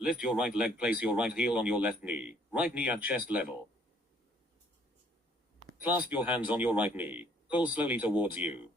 Lift your right leg, place your right heel on your left knee. Right knee at chest level. Clasp your hands on your right knee. Pull slowly towards you.